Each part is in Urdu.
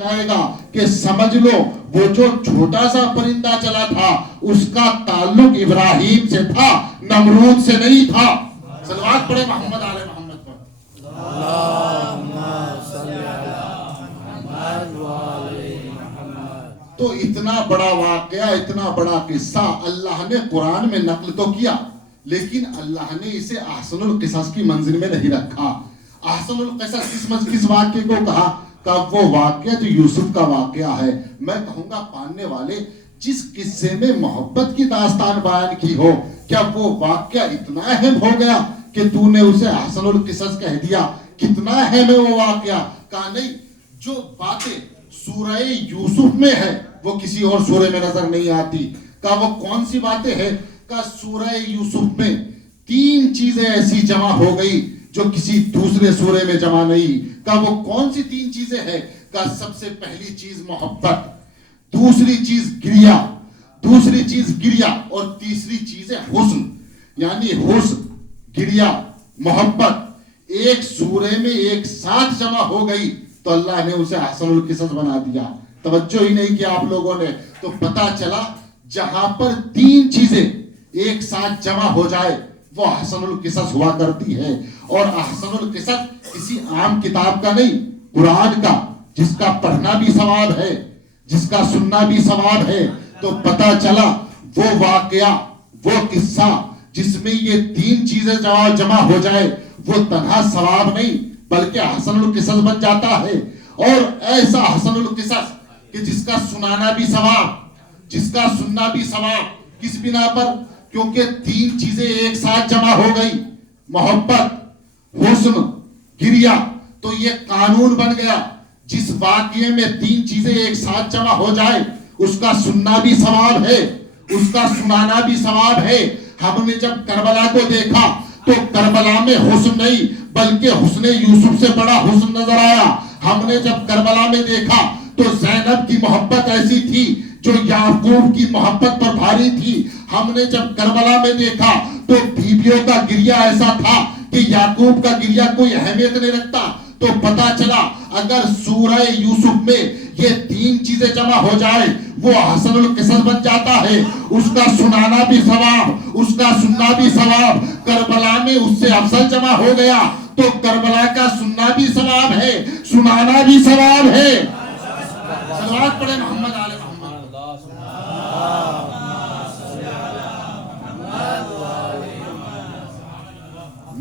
جائے گا کہ سمجھ لو وہ جو چھوٹا سا پرندہ چلا تھا اس کا تعلق ابراہیم سے تھا، نمرود سے نہیں تھا. صلوات پڑھے محمد آل محمد پر. تو اتنا بڑا واقعہ، اتنا بڑا قصہ اللہ نے قرآن میں نقل تو کیا، لیکن اللہ نے اسے احسن القصص کی منزل میں نہیں رکھا. احسن القصص کس واقعے کو کہا؟ کہ وہ واقعہ جو یوسف کا واقعہ ہے. میں کہوں گا پڑھنے والے، جس قصے میں محبت کی داستان بیان کی ہو، کیا وہ واقعہ اتنا اہم ہو گیا کہ تو نے اسے احسن القصص کہہ دیا؟ کتنا اہم ہے وہ واقعہ؟ کہا نہیں، جو باتیں سورہ یوسف میں ہے وہ کسی اور سورے میں نظر نہیں آتی. کہا وہ کون سی باتیں ہیں؟ کہا سورہ یوسف میں 3 چیزیں ایسی جمع ہو گئی جو کسی دوسرے سورے میں جمع نہیں. کہا وہ کون سی 3 چیزیں ہیں؟ کہا سب سے پہلی چیز محبت، دوسری چیز گریا اور تیسری چیز ہے حسن. یعنی حسن، گریا، محبت ایک سورے میں ایک ساتھ جمع ہو گئی تو اللہ نے اسے احسن القصص بنا دیا. توجہ ہی نہیں کیا آپ لوگوں نے. تو پتا چلا جہاں پر 3 چیزیں ایک ساتھ جمع ہو جائے وہ احسن القصص ہوا کرتی ہے. اور احسن القصص کسی عام کتاب کا نہیں، قرآن کا، جس کا پڑھنا بھی ثواب ہے، جس کا سننا بھی ثواب ہے. تو پتا چلا وہ واقعہ، وہ قصہ جس میں یہ 3 چیزیں جمع ہو جائے وہ تنہا ثواب نہیں بلکہ احسن القصص بن جاتا ہے. اور ایسا احسن القصص کہ جس کا سنانا بھی ثواب، جس کا سننا بھی ثواب. کس بنا پر؟ کیونکہ 3 چیزیں ایک ساتھ جمع ہو گئی، محبت، حسن، گریا. تو یہ قانون بن گیا، جس واقعے میں 3 چیزیں ایک ساتھ جمع ہو جائے اس کا سننا بھی ثواب ہے، اس کا سنانا بھی ثواب ہے. ہم نے جب کربلا کو دیکھا تو کربلا میں حسن نہیں بلکہ حسن یوسف سے بڑا حسن نظر آیا. ہم نے جب کربلا میں دیکھا تو زینب کی محبت ایسی تھی جو یعقوب کی محبت پر بھاری تھی. ہم نے جب کربلا میں دیکھا تو بیویوں کا گریہ ایسا تھا کہ یعقوب کا گریہ کوئی اہمیت نہیں رکھتا. تو پتا چلا اگر سورہ یوسف میں یہ 3 چیزیں جمع ہو جائے وہ احسن القصص بن جاتا ہے. اس کا سنانا بھی ثواب، اس کا سننا بھی ثواب. کربلا میں اس سے افضل جمع ہو گیا تو کربلا کا سننا بھی ثواب ہے، سنانا بھی ثواب ہے. صلوات پڑھے محمد آل محمد.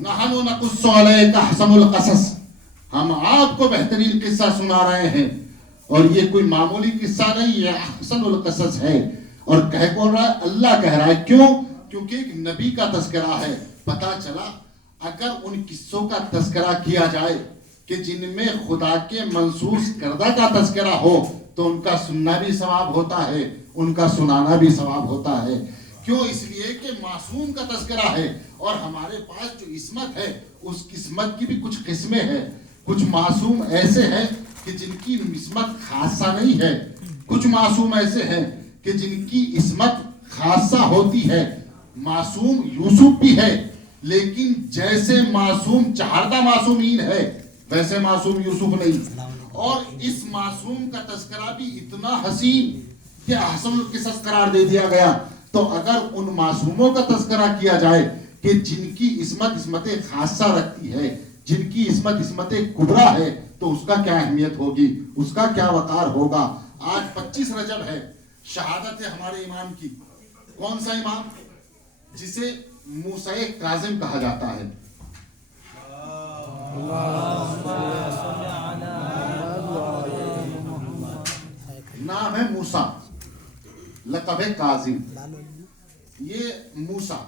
نحن نقص علیک احسن القصص، ہم آپ کو بہترین قصہ سنا رہے ہیں. اور یہ کوئی معمولی قصہ نہیں، یہ احسن القصص ہے. اور کہہ کون رہا ہے؟ اللہ کہہ رہا ہے. کیوں؟ کیونکہ ایک نبی کا تذکرہ ہے. پتا چلا اگر ان قصوں کا تذکرہ کیا جائے کہ جن میں خدا کے منصوص کردہ کا تذکرہ ہو تو ان کا سننا بھی ثواب ہوتا ہے، ان کا سنانا بھی ثواب ہوتا ہے. کیوں؟ اس لیے کہ معصوم کا تذکرہ ہے. اور ہمارے پاس جو عصمت ہے اس قسمت کی بھی کچھ قسمیں ہیں. کچھ معصوم ایسے ہیں کہ جن کی عصمت خاصہ نہیں ہے، کچھ معصوم ایسے ہیں کہ جن کی عصمت خاصہ ہوتی ہے. معصوم یوسف بھی ہے لیکن جیسے معصوم چہاردہ معصومین ہے ویسے معصوم یوسف نہیں. اور اس معصوم کا تذکرہ بھی اتنا حسین کہ احسن القصص قرار دے دیا گیا. تو اگر ان معصوموں کا تذکرہ کیا جائے کہ جن کی عصمت خاصہ رکھتی ہے، جن کی عصمت کبرا ہے، تو اس کا کیا اہمیت ہوگی، اس کا کیا وقار ہوگا. آج 25 رجب ہے، شہادت ہے ہمارے امام کی. کون سا امام؟ جسے موسیٰ کاظم کہا جاتا ہے. نام ہے موسیٰ، لقب ہے کاظم. یہ موسیٰ،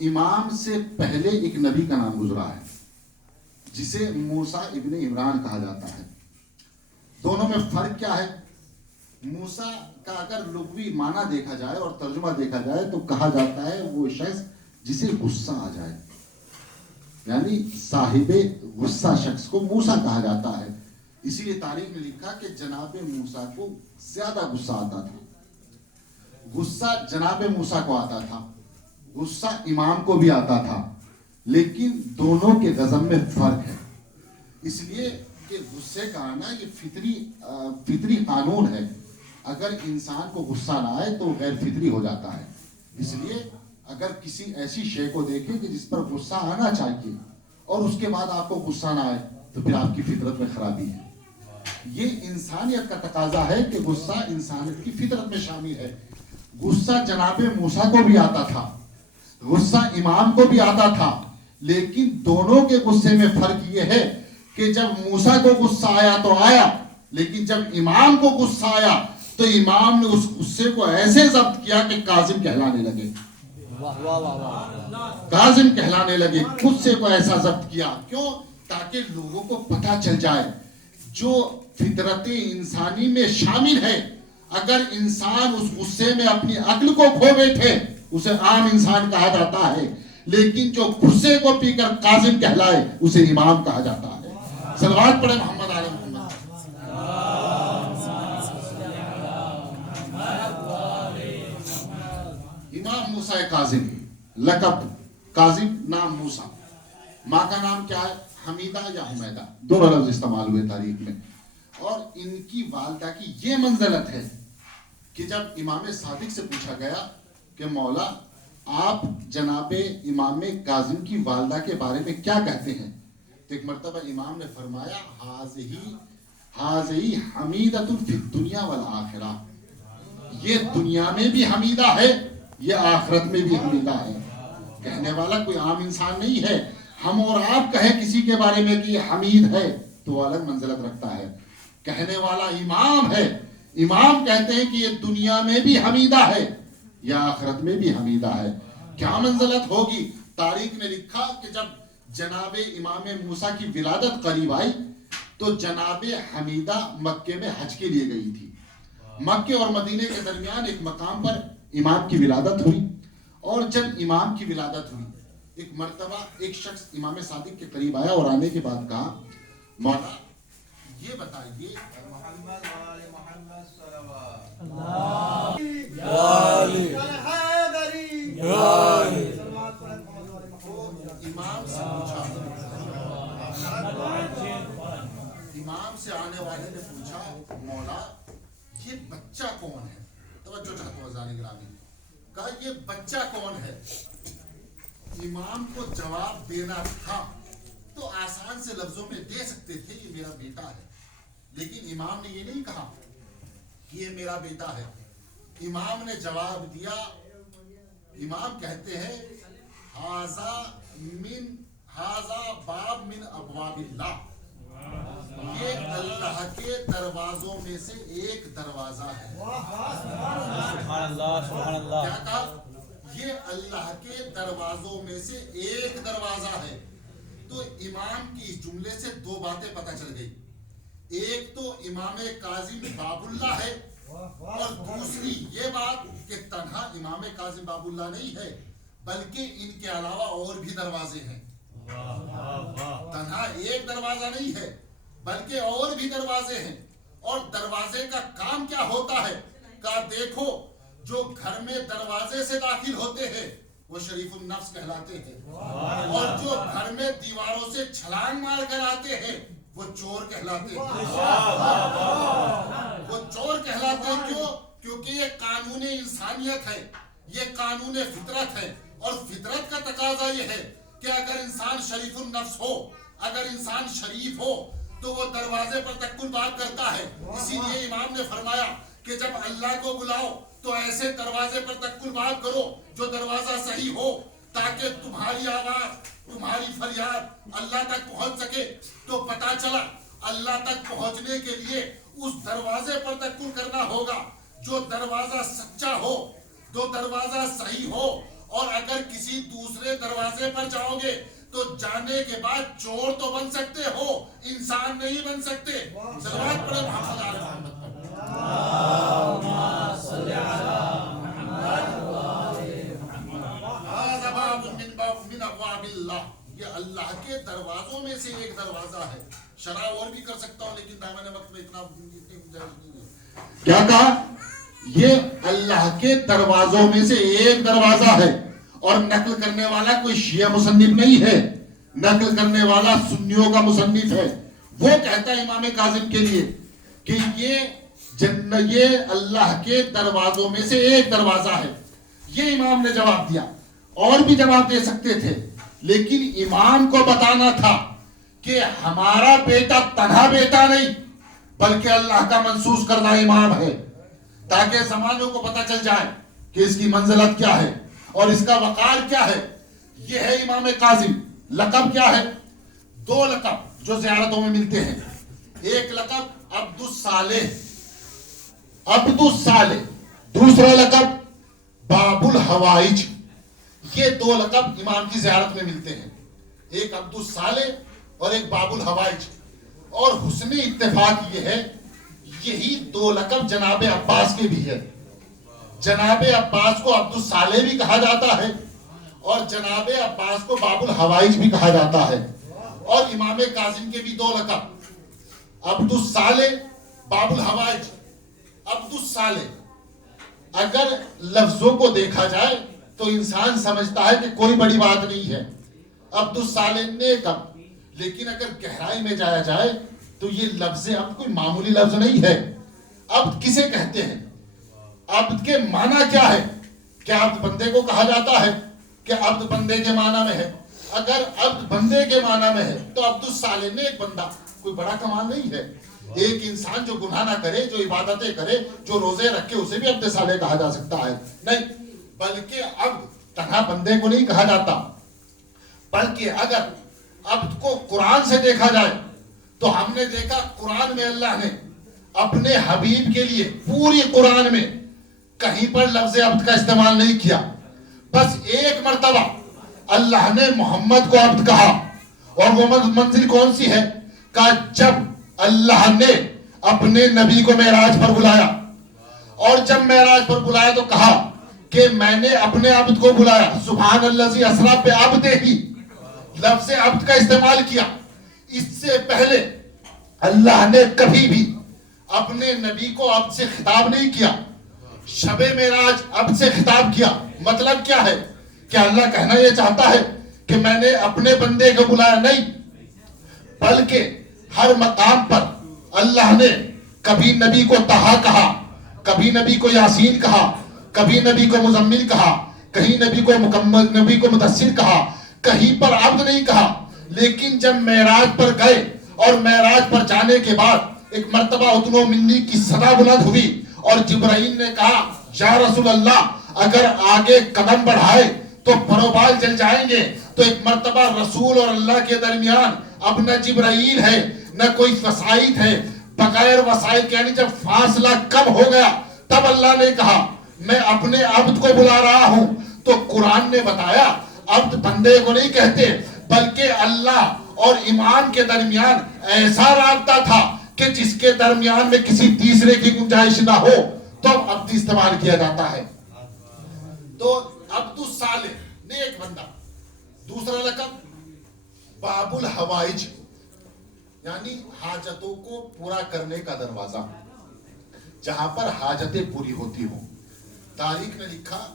امام سے پہلے ایک نبی کا نام گزرا ہے جسے موسیٰ ابن عمران کہا جاتا ہے. دونوں میں فرق کیا ہے؟ موسیٰ کا اگر لغوی معنی دیکھا جائے اور ترجمہ دیکھا جائے تو کہا جاتا ہے وہ شخص جسے غصہ آ جائے، یعنی صاحب غصہ شخص کو موسیٰ کہا جاتا ہے. اسی لیے تاریخ نے لکھا کہ جناب موسیٰ کو زیادہ غصہ آتا تھا. غصہ جناب موسیٰ کو آتا تھا، غصہ امام کو بھی آتا تھا، لیکن دونوں کے غضب میں فرق ہے. اس لیے کہ غصے کا آنا یہ فطری قانون ہے. اگر انسان کو غصہ نہ آئے تو غیر فطری ہو جاتا ہے. اس لیے اگر کسی ایسی شے کو دیکھیں کہ جس پر غصہ آنا چاہیے اور اس کے بعد آپ کو غصہ نہ آئے تو پھر آپ کی فطرت میں خرابی ہے. یہ انسانیت کا تقاضا ہے کہ غصہ انسانیت کی فطرت میں شامل ہے. غصہ جناب موسیٰ کو بھی آتا تھا, غصہ امام کو بھی آتا تھا, لیکن دونوں کے غصے میں فرق یہ ہے کہ جب موسیٰ کو غصہ آیا تو آیا, لیکن جب امام کو غصہ آیا تو امام نے اس غصے کو ایسے ضبط کیا کہ کاظم کہلانے لگے. کاظم کہلانے لگے, غصے کو ایسا ضبط کیا. کیوں؟ تاکہ لوگوں کو پتہ چل جائے جو فطرت انسانی میں شامل ہے. اگر انسان اس غصے میں اپنی عقل کو کھو بیٹھے اسے عام انسان کہا جاتا ہے, لیکن جو غصے کو پی کر کاظم کہلائے اسے امام کہا جاتا ہے. صلوات پڑھیں محمد علی محمد. امام موسیٰ کاظم, لقب کاظم, نام موسیٰ. ماں کا نام کیا ہے؟ حمیدہ یا حمیدہ, دونوں لفظ استعمال ہوئے تاریخ میں. اور ان کی والدہ کی یہ منزلت ہے کہ جب امام صادق سے پوچھا گیا کہ مولا آپ جناب امام کاظم کی والدہ کے بارے میں کیا کہتے ہیں, تو ایک مرتبہ امام نے فرمایا حاذی حمیدۃ فی الدنیا والآخرہ, یہ دنیا میں بھی حمیدہ ہے, یہ آخرت میں بھی حمیدہ ہے. کہنے والا کوئی عام انسان نہیں ہے. ہم اور آپ کہیں کسی کے بارے میں کہ یہ حمید ہے تو وہ الگ منزلت رکھتا ہے. کہنے والا امام ہے, امام کہتے ہیں کہ یہ دنیا میں بھی حمیدہ ہے, یا آخرت میں بھی حمیدہ ہے. کیا منزلت ہوگی؟ تاریخ نے لکھا کہ جب جناب امام موسیٰ کی ولادت قریب آئی تو جناب حمیدہ مکے میں حج کے لیے گئی تھی. مکے اور مدینے کے درمیان ایک مقام پر امام کی ولادت ہوئی, اور جب امام کی ولادت ہوئی ایک مرتبہ ایک شخص امام صادق کے قریب آیا اور آنے کے بعد کہا مولا یہ بتائیے امام سے آنے والے نے پوچھا مولا یہ بچہ کون ہے؟ توجہ چاہتا ہوں ازانی گرامی, کہا یہ بچہ کون ہے؟ امام کو جواب دینا تھا تو آسان سے لفظوں میں دے سکتے تھے یہ میرا بیٹا ہے, لیکن امام نے یہ نہیں کہا کہ یہ میرا بیٹا ہے. امام نے جواب دیا, امام کہتے ہیں ھذا باب من ابواب اللہ, یہ اللہ کے دروازوں میں سے ایک دروازہ ہے. سبحان اللہ سبحان اللہ. کیا کہا؟ یہ اللہ کے دروازوں میں سے ایک دروازہ ہے. تو امام کی اس جملے سے دو باتیں پتہ چل گئی. ایک تو امام کاظم باب اللہ ہے, اور دوسری یہ بات کہ تنہا امام کاظم باب اللہ نہیں ہے بلکہ ان کے علاوہ اور بھی دروازے ہیں. تنہا ایک دروازہ نہیں ہے بلکہ اور بھی دروازے ہیں. اور دروازے کا کام کیا ہوتا ہے؟ کہا دیکھو جو گھر میں دروازے سے داخل ہوتے ہیں وہ شریف النفس کہلاتے ہیں, اور جو گھر میں دیواروں سے چھلانگ مار کر آتے ہیں وہ چور کہلاتے ہیں. وہ چور کہلاتے ہیں کیوں؟ کیونکہ یہ قانون انسانیت ہے, یہ قانون فطرت ہے, اور فطرت کا تقاضا یہ ہے کہ اگر انسان شریف النفس ہو, اگر انسان شریف ہو تو وہ دروازے پر تکل بات کرتا ہے. اسی لیے امام نے فرمایا کہ جب اللہ کو بلاؤ تو ایسے دروازے پر تکل بات کرو جو دروازہ صحیح ہو, تاکہ تمہاری آواز, تمہاری فریاد اللہ تک پہنچ سکے. تو پتا چلا اللہ تک پہنچنے کے لیے اس دروازے پر تکل کرنا ہوگا جو دروازہ سچا ہو, جو دروازہ صحیح ہو. اور اگر کسی دوسرے دروازے پر جاؤ گے تو جانے کے بعد چور تو بن سکتے ہو, انسان نہیں بن سکتے. صلوات پڑھیں محمد علی محمد. یہ اللہ کے دروازوں میں سے ایک دروازہ ہے. شرح اور بھی کر سکتا ہوں لیکن دامن وقت میں اتنا کیا کہا؟ یہ اللہ کے دروازوں میں سے ایک دروازہ ہے. اور نقل کرنے والا کوئی شیعہ مصنف نہیں ہے, نقل کرنے والا سنیوں کا مصنف ہے. وہ کہتا ہے امام کاظم کے لیے کہ یہ اللہ کے دروازوں میں سے ایک دروازہ ہے. یہ امام نے جواب دیا. اور بھی جواب دے سکتے تھے لیکن امام کو بتانا تھا کہ ہمارا بیٹا تنہا بیٹا نہیں بلکہ اللہ کا منصوص کردہ امام ہے, تاکہ زمانوں کو پتہ چل جائے کہ اس کی منزلت کیا ہے اور اس کا وقار کیا ہے. یہ ہے امام کاظم. لقب کیا ہے؟ 2 لقب جو زیارتوں میں ملتے ہیں. ایک لقب عبد الصالح, دوسرا لقب باب الحوائج. یہ 2 لقب امام کی زیارت میں ملتے ہیں, ایک عبد الصالح اور ایک باب الحوائج. اور حسن اتفاق یہ ہے یہی 2 لقب جناب عباس کے بھی ہے. جناب عباس کو عبد الصالح بھی کہا جاتا ہے اور جناب عباس کو باب الحوائج بھی کہا جاتا ہے. اور امام کاظم کے بھی 2 لقب عبد الصالح, باب الحوائج. عبد الصالح اگر لفظوں کو دیکھا جائے تو انسان سمجھتا ہے کہ کوئی بڑی بات نہیں ہے, عبد الصالح نیک عبد. لیکن اگر گہرائی میں جایا جائے تو یہ لفظ عبد کوئی معمولی لفظ نہیں ہے. عبد کسے کہتے ہیں؟ عبد کے معنی کیا ہے؟ کیا عبد بندے کو کہا جاتا ہے کہ عبد بندے کے معنی میں ہے؟ اگر عبد بندے کے معنی میں ہے تو عبد الصالح نیک بندہ کوئی بڑا کمال نہیں ہے. ایک انسان جو گناہ نہ کرے, جو عبادتیں کرے, جو روزے رکھے, اسے بھی عبد صالح کہا جا سکتا ہے. نہیں, بلکہ عبد تنہا بندے کو نہیں کہا جاتا, بلکہ اگر عبد کو قرآن سے دیکھا جائے تو ہم نے دیکھا قرآن میں اللہ نے اپنے حبیب کے لیے پوری قرآن میں کہیں پر لفظ عبد کا استعمال نہیں کیا. بس ایک مرتبہ اللہ نے محمد کو عبد کہا, اور وہ منزل کون سی ہے؟ کہ جب اللہ نے اپنے نبی کو معراج پر بلایا, اور جب معراج پر بلایا تو کہا کہ میں نے اپنے عبد کو بلایا. سبحان الذی اسری بعبدہ ہی لفظ عبد کا استعمال کیا. اس سے پہلے اللہ نے کبھی بھی اپنے نبی کو عبد سے خطاب نہیں کیا. شب معراج عبد سے خطاب کیا. مطلب کیا ہے؟ کیا اللہ کہنا یہ چاہتا ہے کہ میں نے اپنے بندے کو بلایا؟ نہیں, بلکہ ہر مقام پر اللہ نے کبھی نبی کو طہا کہا, کبھی نبی کو یاسین کہا, کبھی نبی کو مزمل کہا, کہیں نبی کو مدثر کہا, کہیں پر عبد نہیں کہا. لیکن جب معراج پر گئے اور معراج پر جانے کے بعد ایک مرتبہ اتنو منی کی صدا بلند ہوئی اور جبرائیل نے کہا یا رسول اللہ اگر آگے قدم بڑھائے تو پروبال جل جائیں گے. تو ایک مرتبہ رسول اور اللہ کے درمیان اب نہ جبرائیل ہے نہ کوئی وسائط ہے, بغیر وسائط, یعنی جب فاصلہ کم ہو گیا تب اللہ نے کہا میں اپنے عبد کو بلا رہا ہوں. تو قرآن نے بتایا عبد بندے کو نہیں کہتے, بلکہ اللہ اور امام کے درمیان ایسا رابطہ تھا کہ جس کے درمیان میں کسی تیسرے کی گنجائش نہ ہو تو عبد استعمال کیا جاتا ہے. تو عبد الصالح نیک بندہ. دوسرا لقب باب الحوائج, یعنی حاجتوں کو پورا کرنے کا دروازہ, جہاں پر حاجتیں پوری ہوتی ہوں. تاریخ نے لکھا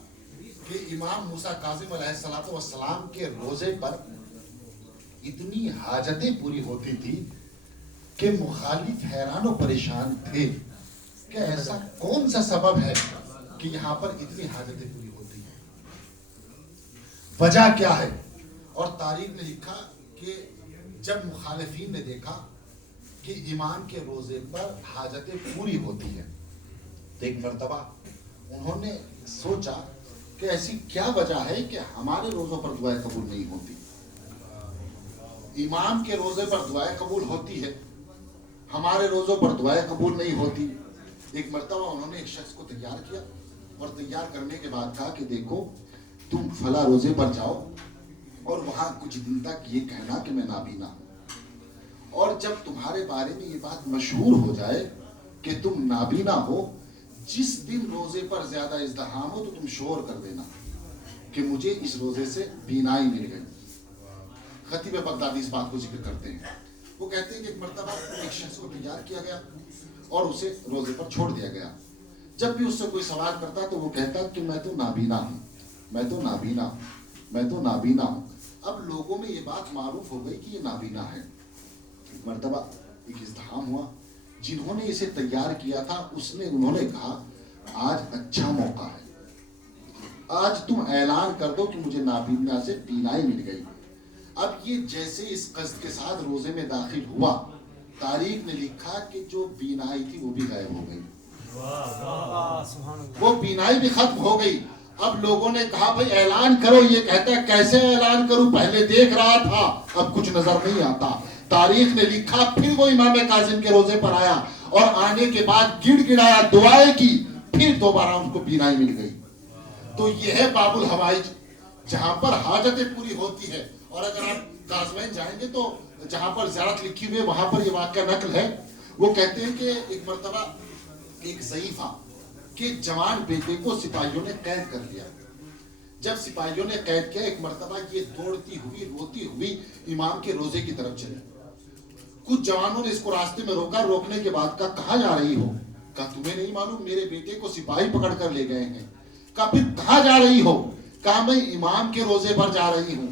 کہ امام موسیٰ کاظم علیہ السلام کے روزے پر اتنی حاجتیں پوری ہوتی تھی کہ مخالف حیران و پریشان تھے کہ ایسا کون سا سبب ہے کہ یہاں پر اتنی حاجتیں پوری ہوتی ہیں, وجہ کیا ہے. اور تاریخ نے لکھا کہ جب مخالفین نے دیکھا کہ امام کے روزے پر حاجتیں پوری ہوتی ہیں تو ایک مرتبہ انہوں نے سوچا کہ ایسی کیا وجہ ہے کہ ہمارے روزوں پر دعائیں قبول نہیں ہوتی. امام کے روزے پر دعائیں قبول ہوتی ہے, ہمارے روزوں پر دعائیں قبول نہیں ہوتی. ایک مرتبہ انہوں نے ایک شخص کو تیار کیا اور تیار کرنے کے بعد کہا کہ دیکھو تم فلاں روزے پر جاؤ اور وہاں کچھ دن تک یہ کہنا کہ میں نابینا ہوں, اور جب تمہارے بارے میں یہ بات مشہور ہو جائے کہ تم نابینا ہو, جس دن روزے پر زیادہ ازدحام ہو تو تم شور کر دینا کہ مجھے اس روزے سے بینائی مل گئی. خطیب بغدادی اس بات کو ذکر کرتے ہیں. وہ کہتے ہیں کہ ایک مرتبہ ایک شخص کو تیار کیا گیا اور اسے روزے پر چھوڑ دیا گیا. جب بھی اس سے کوئی سوال کرتا تو وہ کہتا کہ میں تو نابینا ہوں, میں تو نابینا ہوں, میں تو نابینا ہوں. اب لوگوں میں یہ بات معروف ہو گئی کہ یہ نابینا ہے. ایک مرتبہ ایک ازدحام ہوا. جنہوں نے اسے تیار کیا تھا انہوں نے کہا آج اچھا موقع ہے, آج تم اعلان کر دو کہ مجھے نابینا سے بینائی مل گئی. اب یہ جیسے اس قصد کے ساتھ روزے میں داخل ہوا, تاریخ نے لکھا کہ جو بینائی تھی وہ بھی غائب ہو گئی, وہ بینائی بھی ختم ہو گئی. اب لوگوں نے کہا بھئی اعلان کرو. یہ کہتا ہے کیسے اعلان کروں, پہلے دیکھ رہا تھا اب کچھ نظر نہیں آتا. تاریخ نے لکھا پھر وہ امام کاظم کے روزے پر آیا اور آنے کے بعد گڑ گڑایا, دعائیں کی, پھر دوبارہ ان کو بینائی مل گئی. تو یہ ہے باب الحوائج, جہاں پر حاجتیں پوری ہوتی ہے. اور اگر آپ قازوین جائیں گے تو جہاں پر زیارت لکھی ہوئی ہے وہاں پر یہ واقعہ نقل ہے. وہ کہتے ہیں کہ ایک مرتبہ ایک ضعیفہ کے جوان بیٹے کو سپاہیوں نے قید کر لیا. جب سپاہیوں نے قید کیا, ایک مرتبہ یہ دوڑتی ہوئی روتی ہوئی امام کے روزے کی طرف چلی. کچھ جوانوں نے اس کو راستے میں روکا, روکنے کے بعد کہا کہاں جا رہی ہو؟ کہا تمہیں نہیں معلوم میرے بیٹے کو سپاہی پکڑ کر لے گئے ہیں. کہا پھر کہاں جا رہی ہو؟ کہا میں امام کے روزے پر جا رہی ہوں,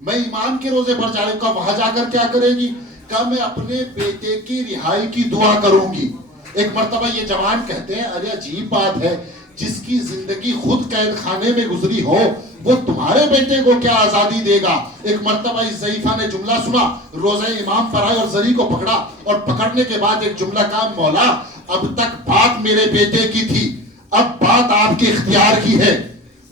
میں امام کے روزے پر جا رہی ہوں. کہا وہاں جا کر کیا کرے گی؟ کہا میں اپنے بیٹے کی رہائی کی دعا کروں گی. ایک مرتبہ یہ جوان کہتے ہیں ارے عجیب بات ہے, جس کی زندگی خود قید خانے میں گزری ہو وہ تمہارے بیٹے کو کیا آزادی دے گا. ایک مرتبہ اس ضعیفہ نے جملہ سنا, روزہ امام پر آئے اور زری کو پکڑا, اور پکڑنے کے بعد ایک جملہ کہا مولا اب تک بات میرے بیٹے کی تھی, اب بات آپ کے اختیار کی ہے,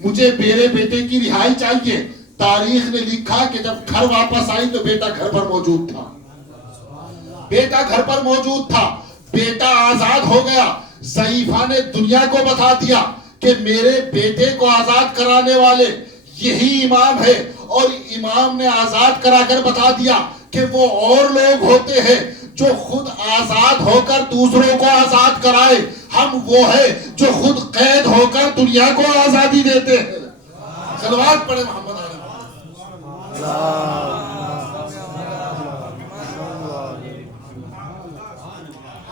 مجھے میرے بیٹے کی رہائی چاہیے. تاریخ نے لکھا کہ جب گھر واپس آئی تو بیٹا گھر پر موجود تھا, بیٹا گھر پر موجود تھا, بیٹا آزاد ہو گیا. ضعیفہ نے دنیا کو بتا دیا کہ میرے بیٹے کو آزاد کرانے والے یہی امام ہے, اور امام نے آزاد کرا کر بتا دیا کہ وہ اور لوگ ہوتے ہیں جو خود آزاد ہو کر دوسروں کو آزاد کرائے, ہم وہ ہیں جو خود قید ہو کر دنیا کو آزادی دیتے ہیں. صلوات پڑھے محمد علیہ.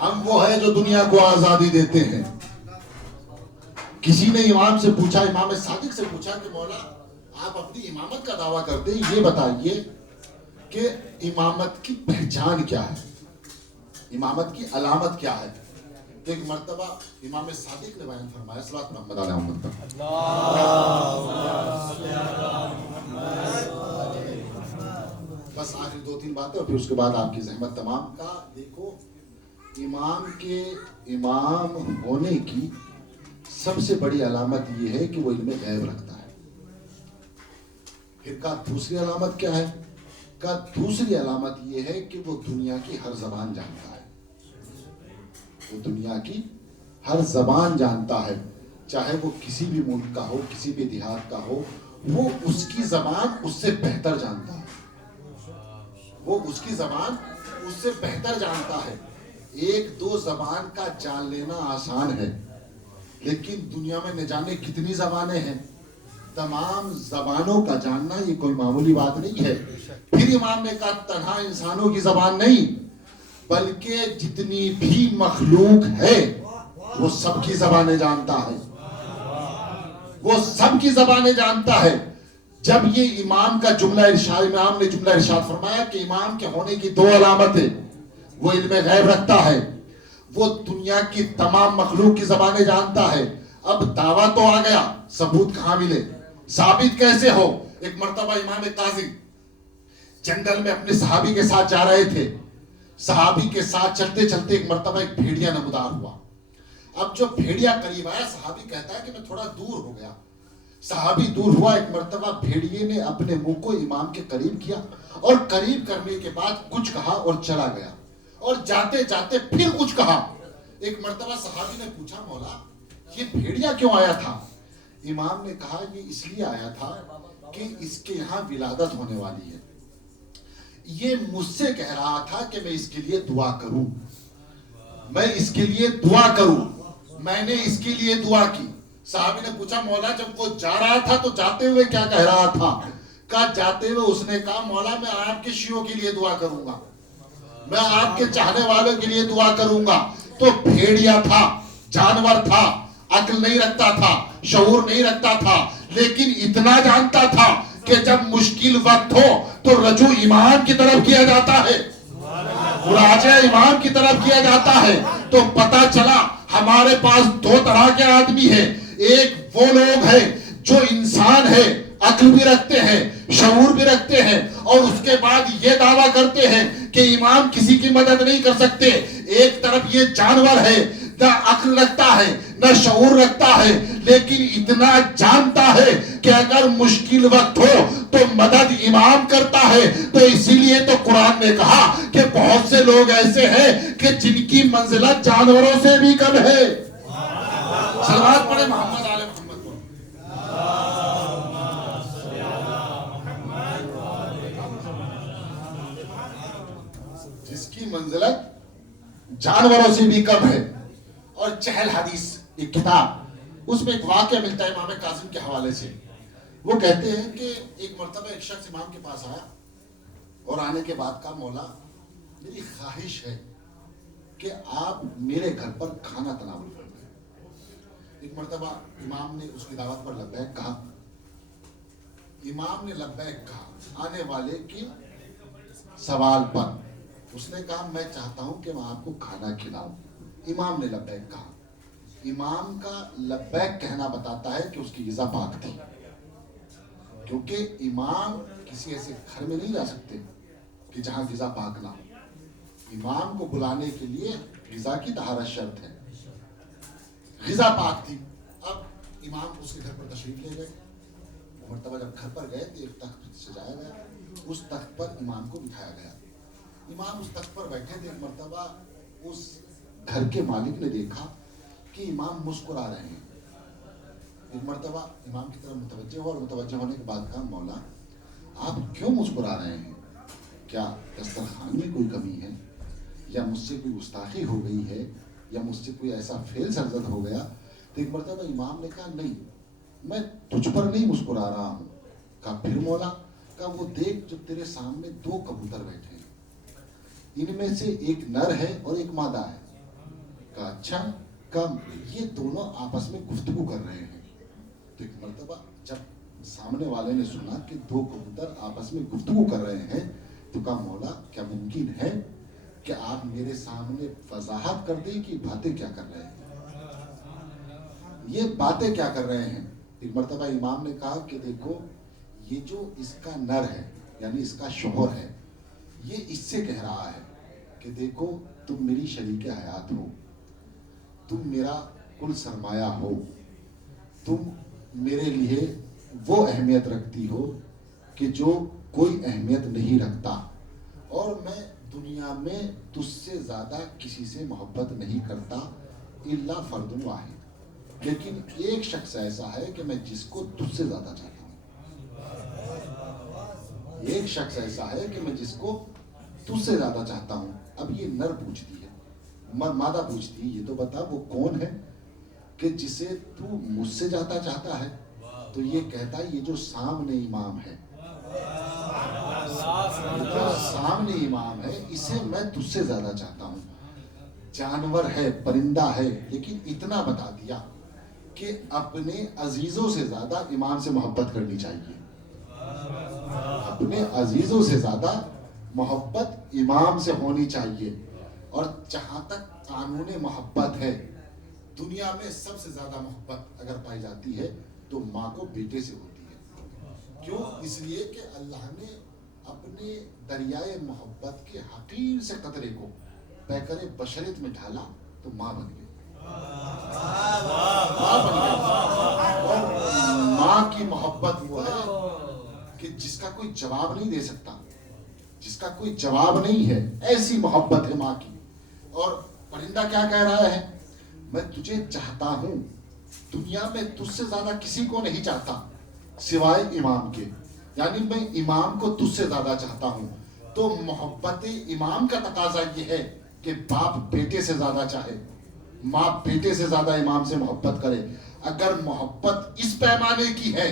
ہم وہ ہیں جو دنیا کو آزادی دیتے ہیں. کسی نے امام سے پوچھا, امام صادق سے پوچھا کہ مولا آپ اپنی امامت کا دعویٰ کرتے ہیں, یہ بتائیے کہ امامت کی پہچان کیا ہے, امامت کی علامت کیا ہے. ایک مرتبہ امام صادق نے بیان فرمایا, صلوات محمد علیہ محمد پر. بس آخری 2-3 باتیں اور پھر اس کے بعد آپ کی زحمت تمام. کا دیکھو امام کے امام ہونے کی سب سے بڑی علامت یہ ہے کہ وہ علم غیب رکھتا ہے. پھر کا دوسری علامت کیا ہے؟ کا دوسری علامت یہ ہے کہ وہ دنیا کی ہر زبان جانتا ہے. وہ دنیا کی ہر زبان جانتا ہے, چاہے وہ کسی بھی ملک کا ہو, کسی بھی دیہات کا ہو, وہ اس کی زبان اس سے بہتر جانتا ہے. وہ اس کی زبان اس سے بہتر جانتا ہے. 1-2 زبان کا جان لینا آسان ہے, لیکن دنیا میں نہ جانے کتنی زبانیں ہیں. تمام زبانوں کا جاننا یہ کوئی معمولی بات نہیں ہے. پھر امام نے کہا تنہا انسانوں کی زبان نہیں, بلکہ جتنی بھی مخلوق ہے وہ سب کی زبانیں جانتا ہے, وہ سب کی زبانیں جانتا ہے. جب یہ امام کا جملہ ارشاد, امام نے جملہ ارشاد فرمایا کہ امام کے ہونے کی 2 علامتیں, وہ علم غیب رکھتا ہے, وہ دنیا کی تمام مخلوق کی زبانیں جانتا ہے. اب دعویٰ تو آ گیا, ثبوت کہاں ملے, ثابت کیسے ہو؟ ایک مرتبہ امام کاظم جنگل میں اپنے صحابی کے ساتھ جا رہے تھے. صحابی کے ساتھ چلتے چلتے ایک مرتبہ ایک بھیڑیا نمودار ہوا. اب جو بھیڑیا قریب آیا, صحابی کہتا ہے کہ میں تھوڑا دور ہو گیا. صحابی دور ہوا, ایک مرتبہ بھیڑیے نے اپنے منہ کو امام کے قریب کیا, اور قریب کرنے کے بعد کچھ کہا اور چلا گیا, اور جاتے جاتے پھر کچھ کہا. ایک مرتبہ صحابی نے پوچھا مولا یہ بھیڑیا کیوں آیا تھا؟ امام نے کہا یہ اس لیے آیا تھا کہ اس کے یہاں ولادت ہونے والی ہے. یہ مجھ سے کہہ رہا تھا کہ میں اس کے لیے دعا کروں, میں اس کے لیے دعا کروں, میں نے اس کے لیے دعا کی. صحابی نے پوچھا مولا جب وہ جا رہا تھا تو جاتے ہوئے کیا کہہ رہا تھا؟ کہا جاتے ہوئے اس نے کہا مولا میں آپ کے شیعوں کے لیے دعا کروں گا, میں آپ کے چاہنے والوں کے لیے دعا کروں گا. تو بھیڑیا تھا, جانور تھا, عقل نہیں رکھتا تھا, شعور نہیں رکھتا تھا, لیکن اتنا جانتا تھا کہ جب مشکل وقت ہو تو رجوع ایمان کی طرف کیا جاتا ہے. مراجعہ امام کی طرف کیا جاتا ہے تو پتا چلا ہمارے پاس دو طرح کے آدمی ہیں. ایک وہ لوگ ہیں جو انسان ہے, عقل بھی رکھتے ہیں, شعور بھی رکھتے ہیں, اور اس کے بعد یہ دعویٰ کرتے ہیں کہ امام کسی کی مدد نہیں کر سکتے. ایک طرف یہ جانور ہے, نہ عقل رکھتا ہے نہ شعور رکھتا ہے, لیکن اتنا جانتا ہے کہ اگر مشکل وقت ہو تو مدد امام کرتا ہے. تو اسی لیے تو قرآن نے کہا کہ بہت سے لوگ ایسے ہیں کہ جن کی منزلت جانوروں سے بھی کم ہے. صلوات پڑھے محمد آل محمد کو. جس کی منزلت جانوروں سے بھی کم ہے. اور چہل حدیث ایک کتاب, اس میں ایک واقعہ ملتا ہے امام کاظم کے حوالے سے. وہ کہتے ہیں کہ ایک مرتبہ ایک شخص امام کے پاس آیا اور آنے کے بعد کہا, مولا میری خواہش ہے کہ آپ میرے گھر پر کھانا تناول فرمائیں. ایک مرتبہ امام نے اس کی دعوت پر لبیک کہا. امام نے لبیک کہا آنے والے کے سوال پر. اس نے کہا میں چاہتا ہوں کہ میں آپ کو کھانا کھلاؤں. امام نے لبیک کہا. امام کا لبیک کہنا بتاتا ہے کہ اس کی غذا پاک تھی, کیونکہ امام کسی ایسے گھر میں نہیں جا سکتے کہ جہاں غذا پاک نہ ہو. امام کو بلانے کے لیے غذا کی طہارت شرط ہے. غذا پاک تھی. اب امام اس کے گھر پر تشریف لے گئے. مرتبہ جب گھر پر گئے تو ایک تخت سجایا گیا, اس تخت پر امام کو بٹھایا گیا. امام اس تخت پر بیٹھے تھے. ایک مرتبہ اس گھر کے مالک نے دیکھا کہ امام مسکرا رہے ہیں. ایک مرتبہ امام کی طرف متوجہ ہوا, اور متوجہ ہونے کے بعد کہا, مولا آپ کیوں مسکرا رہے ہیں؟ کیا دسترخوان میں کوئی کمی ہے, یا مجھ سے کوئی گستاخی ہو گئی ہے, یا مجھ سے کوئی ایسا فعل سرزد ہو گیا؟ تو ایک مرتبہ امام نے کہا, نہیں میں تجھ پر نہیں مسکرا رہا ہوں. کہا پھر مولا؟ کہا وہ دیکھ جو تیرے سامنے دو کبوتر بیٹھے ہیں, ان میں سے ایک نر ہے اور ایک مادہ ہے. کہا اچھا. کم یہ دونوں آپس میں گفتگو کر رہے ہیں. تو ایک مرتبہ جب سامنے والے نے سنا کہ دو کبوتر آپس میں گفتگو کر رہے ہیں تو کہا, مولا کیا ممکن ہے کہ آپ میرے سامنے وضاحت کر دیں کہ باتیں کیا کر رہے ہیں, یہ باتیں کیا کر رہے ہیں؟ ایک مرتبہ امام نے کہا کہ دیکھو یہ جو اس کا نر ہے یعنی اس کا شوہر ہے, یہ اس سے کہہ رہا ہے کہ دیکھو تم میری شریک حیات ہو, تم میرا کل سرمایہ ہو, تم میرے لیے وہ اہمیت رکھتی ہو کہ جو کوئی اہمیت نہیں رکھتا, اور میں دنیا میں تجھ سے زیادہ کسی سے محبت نہیں کرتا الا فرد واحد. لیکن ایک شخص ایسا ہے کہ میں جس کو تجھ سے زیادہ چاہتا ہوں. ایک شخص ایسا ہے کہ میں جس کو تجھ سے زیادہ چاہتا ہوں. اب یہ نر پوچھتی ہے, مادہ پوچھتی ہے, یہ تو بتا وہ کون ہے کہ جسے تو مجھ سے زیادہ چاہتا ہے؟ تو یہ کہتا ہے یہ جو سامنے امام ہے, سامنے امام ہے, اسے میں تجھ سے زیادہ چاہتا ہوں. جانور ہے, پرندہ ہے, لیکن اتنا بتا دیا کہ اپنے عزیزوں سے زیادہ امام سے محبت کرنی چاہیے. اپنے عزیزوں سے زیادہ محبت امام سے ہونی چاہیے. اور جہاں تک قانون محبت ہے, دنیا میں سب سے زیادہ محبت اگر پائی جاتی ہے تو ماں کو بیٹے سے ہوتی ہے. کیوں؟ اس لیے کہ اللہ نے اپنے دریائے محبت کے حقیر سے قطرے کو پیکر بشریت میں ڈالا تو ماں بن گئی. اور ماں کی محبت وہ ہے کہ جس کا کوئی جواب نہیں دے سکتا, جس کا کوئی جواب نہیں ہے, ایسی محبت ہے ماں کی. اور پرندہ کیا کہہ رہا ہے, میں تجھے چاہتا ہوں, دنیا میں تجھ سے زیادہ کسی کو نہیں چاہتا سوائے امام کے, یعنی میں امام کو تجھ سے زیادہ چاہتا ہوں. تو محبت امام کا تقاضا یہ ہے کہ باپ بیٹے سے زیادہ چاہے, ماں بیٹے سے زیادہ امام سے محبت کرے. اگر محبت اس پیمانے کی ہے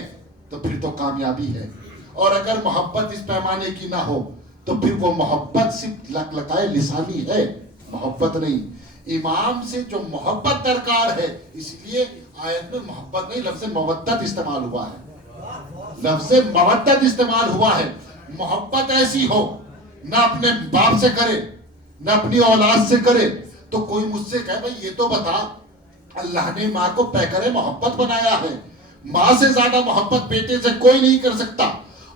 تو پھر تو کامیابی ہے, اور اگر محبت اس پیمانے کی نہ ہو تو پھر وہ محبت صرف لکلکائے لسانی ہے, محبت نہیں. امام سے جو محبت درکار ہے, اس لیے آیت میں محبت نہیں لفظ مودت استعمال ہوا ہے, لفظ مودت استعمال ہوا ہے. محبت ایسی ہو نہ اپنے باپ سے کرے نہ اپنی اولاد سے کرے. تو کوئی مجھ سے کہے بھائی یہ تو بتا, اللہ نے ماں کو پیکر محبت بنایا ہے, ماں سے زیادہ محبت بیٹے سے کوئی نہیں کر سکتا,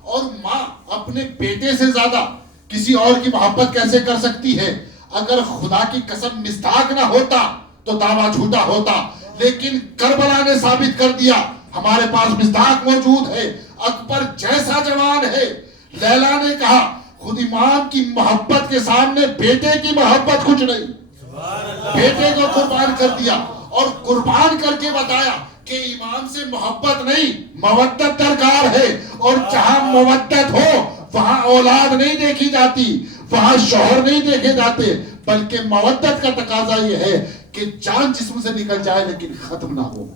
اور ماں اپنے بیٹے سے زیادہ کسی اور کی محبت کیسے کر سکتی ہے؟ اگر خدا کی قسم مصداق نہ ہوتا تو دعویٰ جھوٹا ہوتا, لیکن کربلا نے ثابت کر دیا, ہمارے پاس مصداق موجود ہے. اکبر جیسا جوان ہے, لیلا نے کہا خود امام کی محبت کے سامنے بیٹے کی محبت کچھ نہیں, بیٹے کو قربان کر دیا, اور قربان کر کے بتایا کہ امام سے محبت نہیں مودت درکار ہے, اور جہاں مودت ہو وہاں اولاد نہیں دیکھی جاتی, وہاں شوہر نہیں دیکھے جاتے, بلکہ مودت کا تقاضا یہ ہے کہ جان جسم سے نکل جائے لیکن ختم نہ ہو.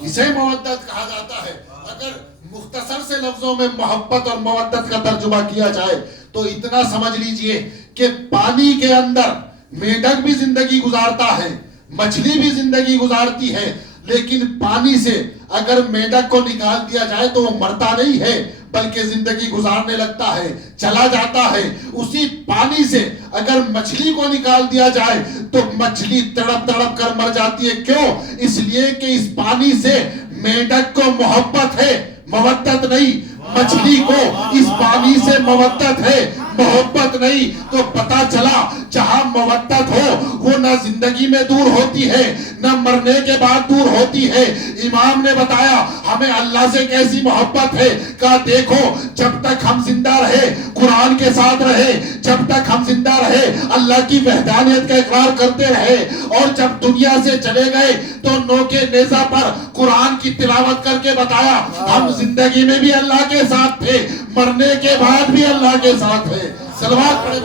اسے مودت کہا جاتا ہے. اگر مختصر سے لفظوں میں محبت اور مودت کا ترجمہ کیا جائے تو اتنا سمجھ لیجئے کہ پانی کے اندر میڈک بھی زندگی گزارتا ہے, مچھلی بھی زندگی گزارتی ہے, لیکن پانی سے اگر میڈک کو نکال دیا جائے تو وہ مرتا نہیں ہے بلکہ زندگی گزارنے لگتا ہے, چلا جاتا ہے. اسی پانی سے اگر مچھلی کو نکال دیا جائے تو مچھلی تڑپ تڑپ کر مر جاتی ہے. کیوں؟ اس لیے کہ اس پانی سے میڈک کو محبت ہے, مودت نہیں. مچھلی کو اس پانی سے مودت ہے, محبت نہیں. تو پتا چلا جہاں مودت ہو وہ نہ زندگی میں دور ہوتی ہے نہ مرنے کے بعد دور ہوتی ہے. امام نے بتایا ہمیں اللہ سے کیسی محبت ہے, کہا دیکھو جب تک ہم زندہ رہے قرآن کے ساتھ رہے, جب تک ہم زندہ رہے اللہ کی وحدانیت کا اقرار کرتے رہے, اور جب دنیا سے چلے گئے تو نوکے نیزہ پر قرآن کی تلاوت کر کے بتایا ہم زندگی میں بھی اللہ کے ساتھ تھے, مرنے کے بعد بھی اللہ کے ساتھ ہے. صلوات پڑھیں.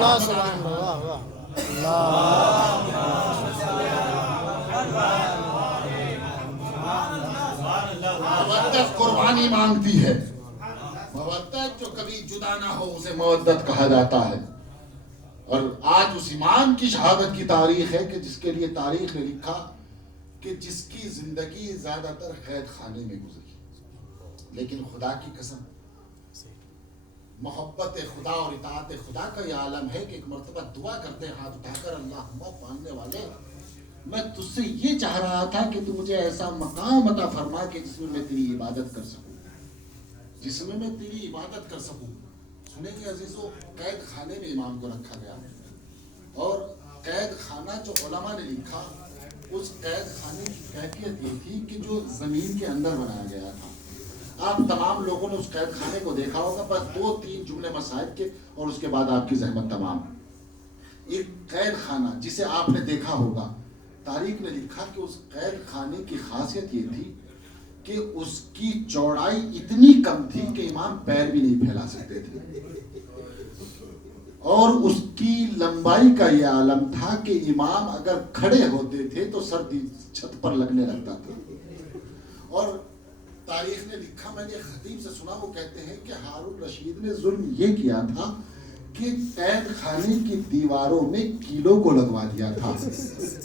مودت قربانی مانگتی ہے. مودت جو کبھی جدا نہ ہو اسے مودت کہا جاتا ہے. اور آج اس امام کی شہادت کی تاریخ ہے کہ جس کے لیے تاریخ نے لکھا کہ جس کی زندگی زیادہ تر قید خانے میں گزری, لیکن خدا کی قسم محبت خدا اور اطاعت خدا کا یہ عالم ہے کہ ایک مرتبہ دعا کرتے ہاتھ اٹھا کر, اللہ ماننے والے میں تجھ سے یہ چاہ رہا تھا کہ تو مجھے ایسا مقام عطا فرما کہ جس میں تیری عبادت کر سکوں, جس میں میں تیری عبادت کر سکوں. سنیں گے عزیزو, قید خانے میں امام کو رکھا گیا, اور قید خانہ جو علماء نے لکھا اس قید خانے کی کیفیت یہ تھی کہ جو زمین کے اندر بنایا گیا تھا. آپ تمام لوگوں نے اس قید خانے کو دیکھا ہوگا, بس 2-3 جملے مسائل کے اور اس کے بعد آپ کی زحمت تمام. ایک قید خانہ جسے آپ نے دیکھا ہوگا, تاریخ نے لکھا کہ اس قید خانے کی خاصیت یہ تھی کہ اس کی چوڑائی اتنی کم تھی کہ امام پیر بھی نہیں پھیلا سکتے تھے, اور اس کی لمبائی کا یہ عالم تھا کہ امام اگر کھڑے ہوتے تھے تو سر چھت پر لگنے لگتا تھا. اور تاریخ نے لکھا, میں نے خطیب سے سنا, وہ کہتے ہیں کہ ہارون رشید نے ظلم یہ کیا تھا کہ قید خانے کی دیواروں میں کیلوں کو لگوا دیا تھا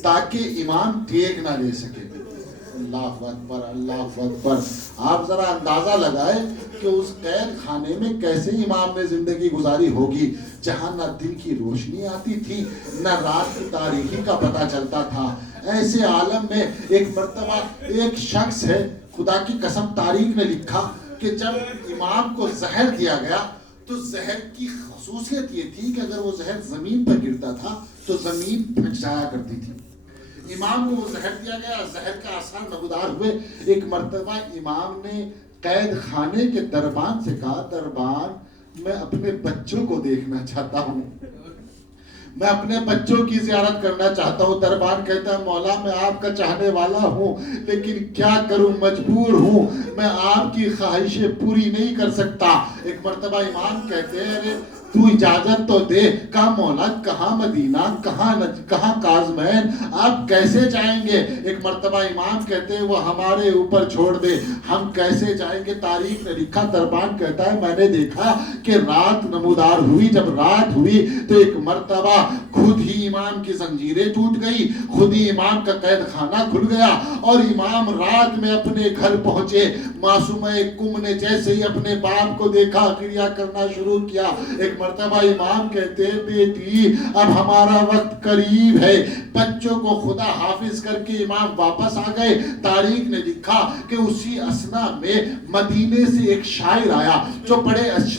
تاکہ امام ٹیک نہ لے سکے. اللہ اکبر, اللہ اکبر. آپ ذرا اندازہ لگائے کہ اس قید خانے میں کیسے امام نے زندگی گزاری ہوگی, جہاں نہ دن کی روشنی آتی تھی نہ رات کی تاریکی کا پتہ چلتا تھا. ایسے عالم میں ایک مرتبہ ایک شخص ہے, خدا کی قسم تاریخ نے لکھا کہ جب امام کو زہر دیا گیا تو زہر کی خصوصیت یہ تھی کہ اگر وہ زہر زمین پر گرتا تھا تو زمین پھٹ جایا کرتی تھی. امام کو وہ زہر دیا گیا, زہر کا اثر نمودار ہوئے. ایک مرتبہ امام نے قید خانے کے دربان سے کہا, دربان میں اپنے بچوں کو دیکھنا چاہتا ہوں, میں اپنے بچوں کی زیارت کرنا چاہتا ہوں. دربان کہتا ہے مولا میں آپ کا چاہنے والا ہوں لیکن کیا کروں, مجبور ہوں, میں آپ کی خواہشیں پوری نہیں کر سکتا. ایک مرتبہ امام کہتے ہیں ارے تو اجازت تو دے. کہا مولا کہاں مدینہ, کہاں کاظمین, آپ کیسے جائیں گے؟ ایک مرتبہ امام کہتے ہیں وہ ہمارے اوپر چھوڑ دے, ہم کیسے جائیں گے؟ تاریخ نے لکھا, دربان کہتا ہے میں نے دیکھا کہ رات نمودار ہوئی, جب رات ہوئی تو ایک مرتبہ خود ہی امام کی زنجیریں ٹوٹ گئی, خود ہی امام کا قید خانہ کھل گیا, اور امام رات میں اپنے گھر پہنچے. معصومہ کم نے جیسے ہی اپنے باپ کو دیکھا دیکھا گریہ کرنا شروع کیا. ایک مرتبہ امام کہتے ہیں بیٹی اب ہمارا وقت قریب ہے. بچوں کو خدا حافظ کر کے امام واپس آ گئے. تاریخ نے لکھا کہ اسی اسنا میں مدینے سے ایک شاعر آیا جو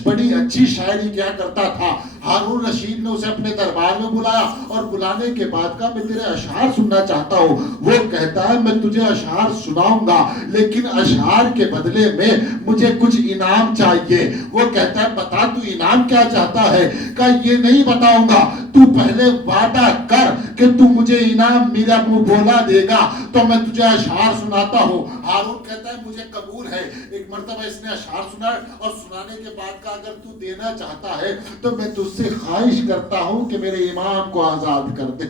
بڑی اچھی شاعری کیا کرتا تھا. ہارون رشید نے اسے اپنے دربار میں بلایا اور بلانے کے بعد کہا میں تیرے اشعار سننا چاہتا ہوں. وہ کہتا ہے میں تجھے اشعار سناؤں گا لیکن اشعار کے بدلے میں مجھے کچھ انعام چاہیے. وہ کہتا ہے بتا تو انعام کیا چاہتا ہے؟ کہا یہ نہیں بتاؤں گا, تو پہلے وعدہ کر کہ تو مجھے انعام میرا منہ بولا دے گا تو میں تجھے اشعار سناتا ہوں. ہارون کہتا ہے مجھے قبول ہے. ایک مرتبہ اس نے اشعار سنا اور سنانے کے بعد کہا اگر تو دینا چاہتا ہے تو میں تجھ سے خواہش کرتا ہوں کہ میرے امام کو آزاد کر دے,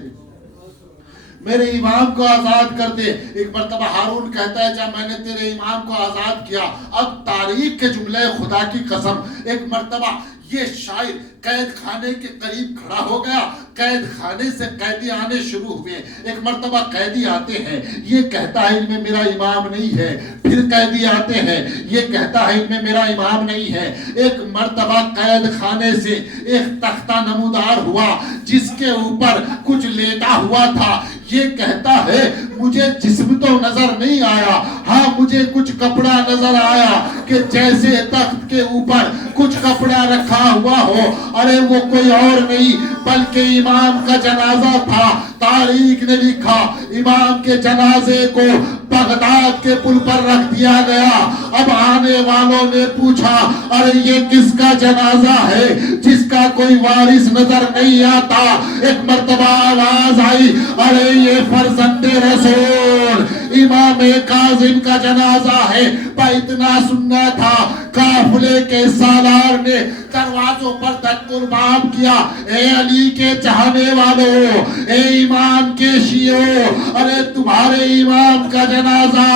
میرے امام کو آزاد کر دے. ایک مرتبہ ہارون کہتا ہے جب میں نے تیرے امام کو آزاد کیا, اب تاریخ کے جملے خدا کی قسم, ایک مرتبہ یہ شاعر قید خانے کے قریب کھڑا ہو گیا. قید خانے سے قیدی آنے شروع ہوئے. ایک مرتبہ قیدی آتے ہیں, یہ کہتا ہے ان میں میرا امام نہیں ہے. پھر قیدی آتے ہیں, یہ کہتا ہے ان میں میرا امام نہیں ہے. ایک مرتبہ قید خانے سے ایک تختہ نمودار ہوا جس کے اوپر کچھ لیٹا ہوا تھا. یہ کہتا ہے مجھے جسم تو نظر نہیں آیا, ہاں مجھے کچھ کپڑا نظر آیا کہ جیسے تخت کے اوپر کچھ کپڑا رکھا ہوا ہو. ارے وہ کوئی اور نہیں بلکہ امام کا جنازہ تھا. تاریخ نے لکھا امام کے جنازے کو بغداد کے پل پر رکھ دیا گیا. اب آنے والوں نے پوچھا ارے یہ کس کا جنازہ ہے جس کا کوئی وارث نظر نہیں آتا. ایک مرتبہ آواز آئی ارے یہ فرزند رسول امام کاظم کا جنازہ ہے. اتنا سننا تھا قافلے کے سالار نے دروازوں پر دکن باب کیا, اے علی کے چاہنے والوں, اے امام کے شیعوں, ارے تمہارے امام کا جنازہ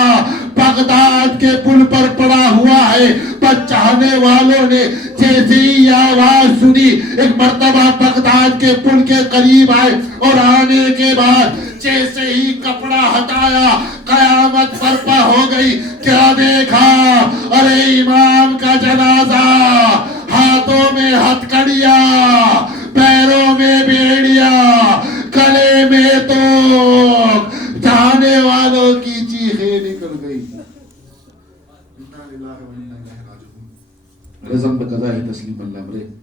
بغداد کے پل پر پڑا ہوا ہے. پر چاہنے والوں نے جیسے ہی آواز سنی ایک مرتبہ بغداد کے پل کے قریب آئے اور آنے کے بعد جیسے ہی کپڑا ہٹایا قیامت برپا ہو گئی. کیا دیکھا؟ ارے امام کا جنازہ, ہاتھوں میں ہتھکڑیاں, پیروں میں بیڑیاں, گلے میں توق, جانے والوں کی چیخیں نکل گئی. رزم بقضاء تسلیم اللہ.